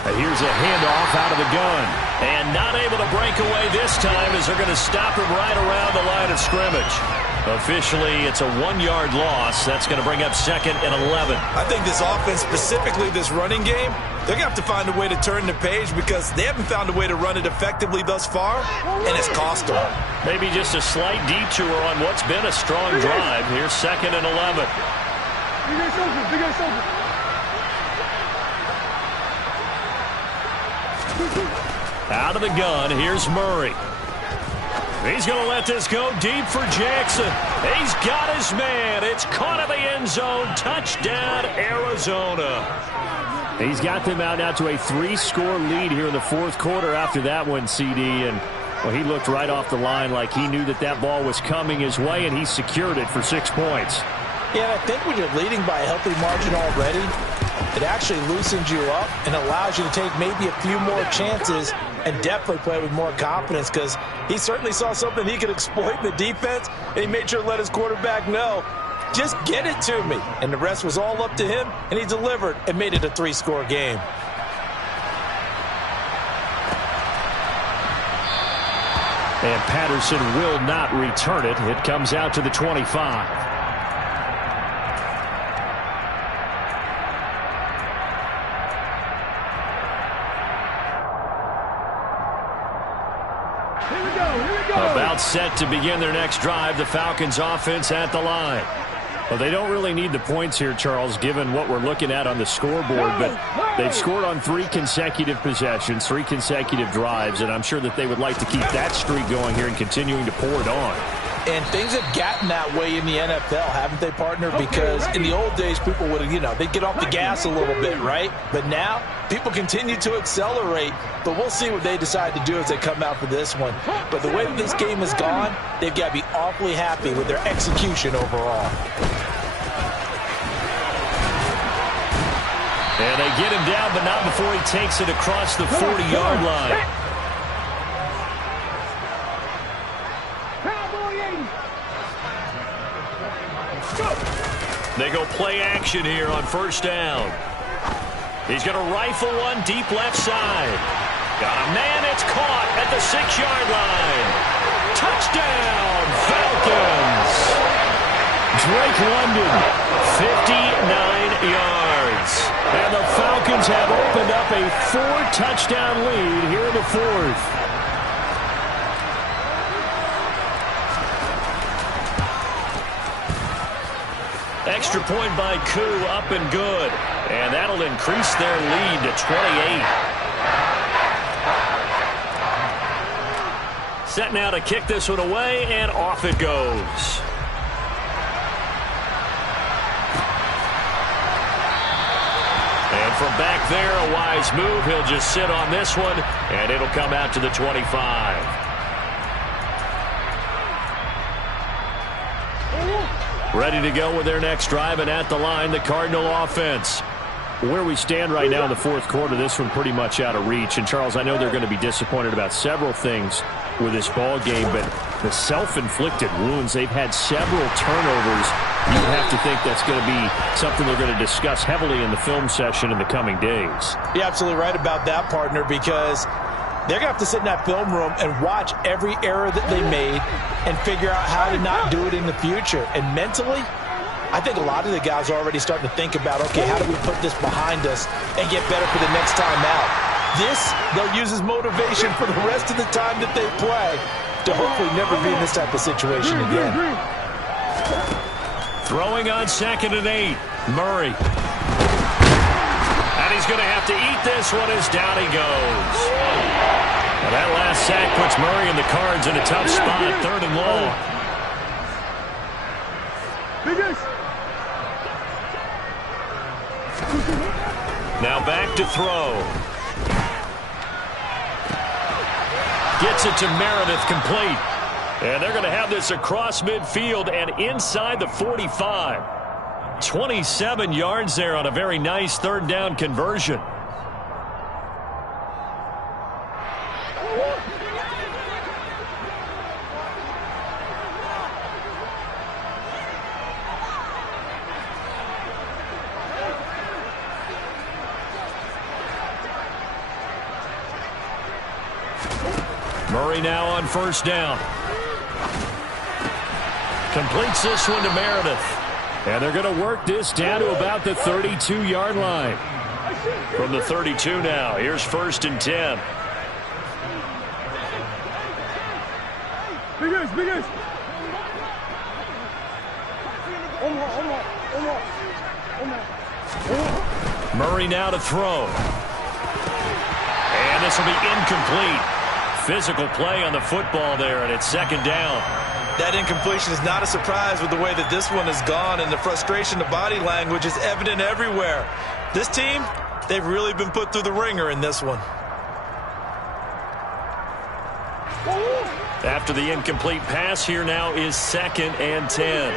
And here's a handoff out of the gun. And not able to break away this time as they're going to stop him right around the line of scrimmage. Officially, it's a 1-yard loss. That's going to bring up 2nd and 11. I think this offense, specifically this running game, they're going to have to find a way to turn the page because they haven't found a way to run it effectively thus far, and it's cost them. Maybe just a slight detour on what's been a strong drive. Here's 2nd and 11. Out of the gun, here's Murray. He's going to let this go deep for Jackson. He's got his man. It's caught in the end zone. Touchdown, Arizona. He's got them out now to a 3-score lead here in the 4th quarter after that one, CD. And, well, he looked right off the line like he knew that that ball was coming his way, and he secured it for 6 points. Yeah, and I think when you're leading by a healthy margin already, it actually loosens you up and allows you to take maybe a few more chances and definitely play with more confidence because he certainly saw something he could exploit in the defense, and he made sure to let his quarterback know, just get it to me. And the rest was all up to him, and he delivered and made it a 3-score game. And Patterson will not return it. It comes out to the 25. About set to begin their next drive, the Falcons offense at the line. Well, they don't really need the points here, Charles, given what we're looking at on the scoreboard, but they've scored on 3 consecutive possessions, 3 consecutive drives, and I'm sure that they would like to keep that streak going here and continuing to pour it on. And things have gotten that way in the NFL, haven't they, partner? Because in the old days, people would, they'd get off the gas a little bit, right? But now, people continue to accelerate. But we'll see what they decide to do as they come out for this one. But the way that this game has gone, they've got to be awfully happy with their execution overall. And they get him down, but not before he takes it across the 40-yard line. They go play action here on 1st down. He's going to rifle one deep left side. Got a man, it's caught at the 6-yard line. Touchdown, Falcons. Drake London, 59 yards. And the Falcons have opened up a 4-touchdown lead here in the fourth. Extra point by Koo, up and good. And that'll increase their lead to 28. Set now to kick this one away, and off it goes. And from back there, a wise move. He'll just sit on this one, and it'll come out to the 25. Ready to go with their next drive, and at the line, the Cardinal offense. Where we stand right now in the fourth quarter, this one pretty much out of reach. And, Charles, I know they're going to be disappointed about several things with this ball game, but the self-inflicted wounds, they've had several turnovers. You have to think that's going to be something they're going to discuss heavily in the film session in the coming days. You're absolutely right about that, partner, because they're going to have to sit in that film room and watch every error that they made and figure out how to not do it in the future. And mentally, I think a lot of the guys are already starting to think about, okay, how do we put this behind us and get better for the next time out? This, they'll use as motivation for the rest of the time that they play to hopefully never be in this type of situation again. Throwing on 2nd and 8, Murray. And he's going to have to eat this one as down he goes. Well, that last sack puts Murray and the Cards in a tough spot, 3rd and long. Now back to throw. Gets it to Meredith, complete. And they're going to have this across midfield and inside the 45. 27 yards there on a very nice 3rd down conversion. Murray now on 1st down. Completes this one to Meredith. And they're going to work this down to about the 32-yard line. From the 32 now, here's 1st and 10. Murray now to throw. And this will be incomplete. Physical play on the football there, and it's 2nd down. That incompletion is not a surprise with the way that this one has gone, and the frustration, the body language is evident everywhere. This team, they've really been put through the ringer in this one. After the incomplete pass, here now is 2nd and 10.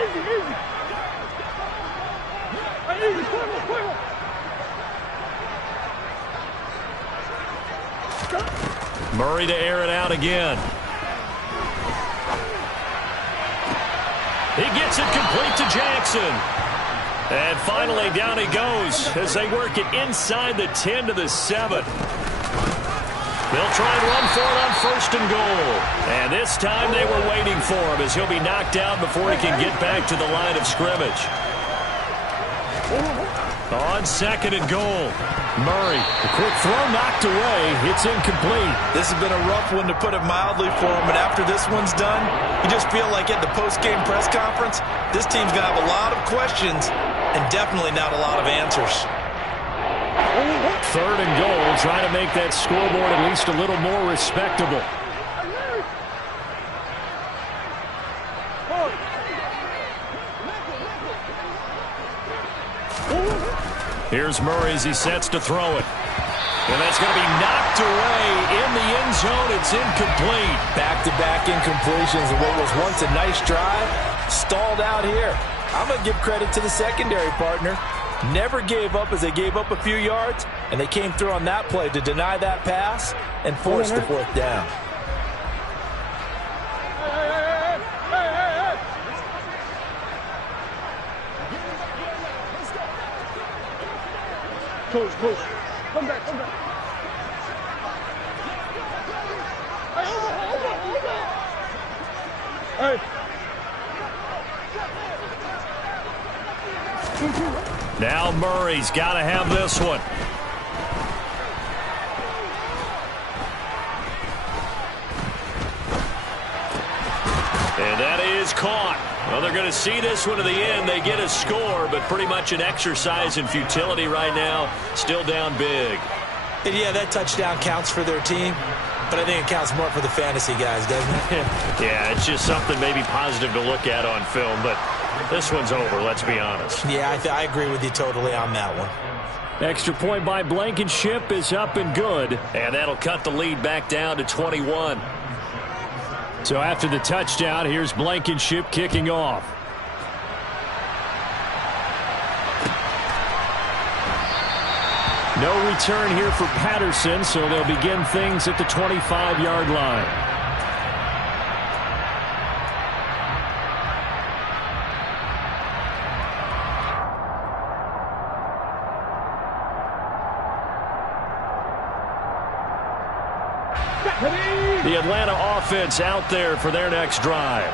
Murray to air it out again. He gets it complete to Jackson. And finally down he goes as they work it inside the 10 to the 7. They'll try and run for it on 1st and goal. And this time they were waiting for him as he'll be knocked down before he can get back to the line of scrimmage. On 2nd and goal. Murray, the quick throw knocked away. It's incomplete. This has been a rough one, to put it mildly, for him. And after this one's done, you just feel like at the post-game press conference, this team's going to have a lot of questions and definitely not a lot of answers. 3rd and goal, trying to make that scoreboard at least a little more respectable. Here's Murray as he sets to throw it. And that's going to be knocked away in the end zone. It's incomplete. Back-to-back incompletions of what was once a nice drive, stalled out here. I'm going to give credit to the secondary, partner. Never gave up as they gave up a few yards, and they came through on that play to deny that pass and force the 4th down. Coach, come back. Hey. Now Murray's got to have this one. And that is caught. Well, they're going to see this one to the end. They get a score, but pretty much an exercise in futility right now. Still down big. And yeah, that touchdown counts for their team, but I think it counts more for the fantasy guys, doesn't it? Yeah, it's just something maybe positive to look at on film, but this one's over, let's be honest. Yeah, I agree with you totally on that one. Extra point by Blankenship is up and good. And that'll cut the lead back down to 21. So after the touchdown, here's Blankenship kicking off. No return here for Patterson, so they'll begin things at the 25-yard line. The Atlanta offense out there for their next drive.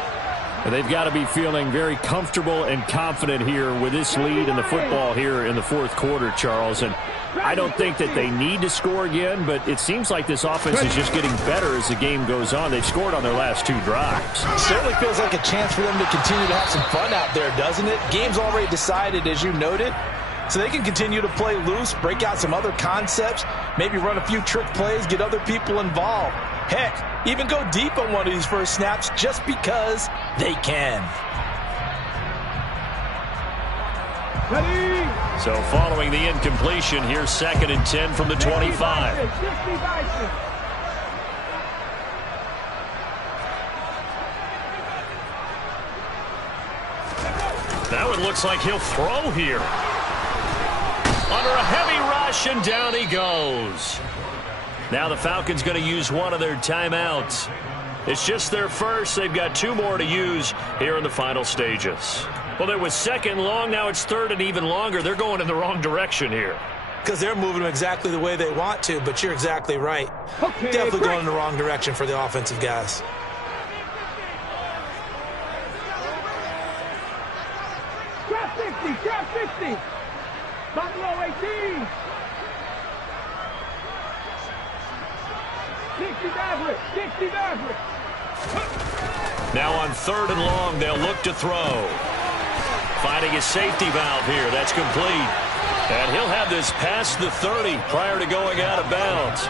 And they've got to be feeling very comfortable and confident here with this lead in the football here in the fourth quarter, Charles. And I don't think that they need to score again, but it seems like this offense is just getting better as the game goes on. They've scored on their last two drives. Certainly feels like a chance for them to continue to have some fun out there, doesn't it? Game's already decided, as you noted. So they can continue to play loose, break out some other concepts, maybe run a few trick plays, get other people involved. Heck, even go deep on one of these first snaps just because they can. Ready. So following the incompletion, here's 2nd and 10 from the 25. That one looks like he'll throw here. Under a heavy rush, and down he goes. Now the Falcons going to use one of their timeouts. It's just their first. They've got 2 more to use here in the final stages. Well, it was 2nd long. Now it's 3rd and even longer. They're going in the wrong direction here. Because they're moving them exactly the way they want to, but you're exactly right. Okay, definitely going in the wrong direction for the offensive guys. Drop 60, drop 60. Buffalo 18. 60 Maverick, 60 Maverick. Now on 3rd and long, they'll look to throw. Finding a safety valve here. That's complete. And he'll have this past the 30 prior to going out of bounds.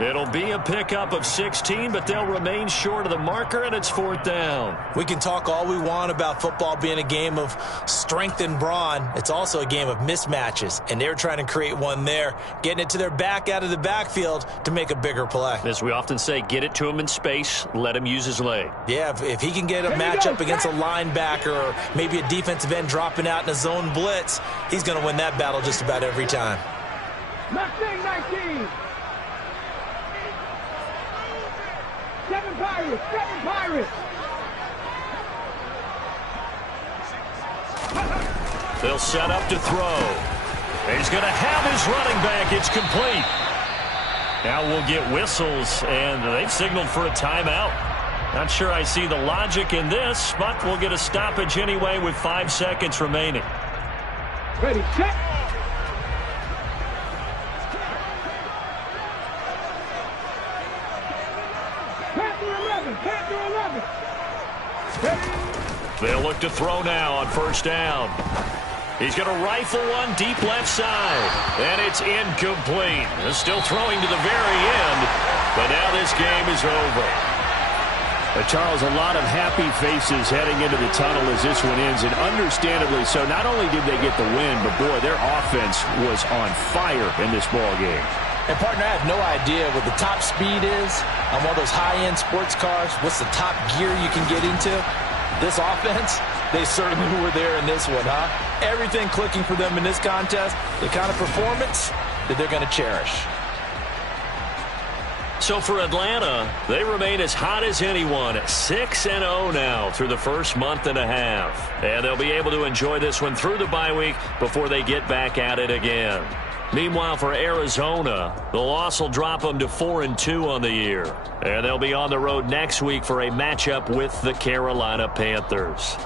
It'll be a pickup of 16, but they'll remain short of the marker, and it's 4th down. We can talk all we want about football being a game of strength and brawn. It's also a game of mismatches, and they're trying to create one there, getting it to their back out of the backfield to make a bigger play. As we often say, get it to him in space, let him use his leg. Yeah, if he can get a matchup against a linebacker or maybe a defensive end dropping out in a zone blitz, he's going to win that battle just about every time. Mustang 19. 7 Pirates, 7 Pirates. They'll set up to throw. He's going to have his running back. It's complete. Now we'll get whistles, and they've signaled for a timeout. Not sure I see the logic in this, but we'll get a stoppage anyway with 5 seconds remaining. Ready, check. They'll look to throw now on 1st down. He's going to rifle one deep left side. And it's incomplete. He's still throwing to the very end. But now this game is over. Charles, a lot of happy faces heading into the tunnel as this one ends, and understandably so. Not only did they get the win, but boy, their offense was on fire in this ball game. And, partner, I have no idea what the top speed is on one of those high-end sports cars. What's the top gear you can get into? This offense, they certainly were there in this one, huh? Everything clicking for them in this contest, the kind of performance that they're going to cherish. So for Atlanta, they remain as hot as anyone, 6-0 now through the first month and a half. And they'll be able to enjoy this one through the bye week before they get back at it again. Meanwhile, for Arizona, the loss will drop them to 4-2 on the year. And they'll be on the road next week for a matchup with the Carolina Panthers.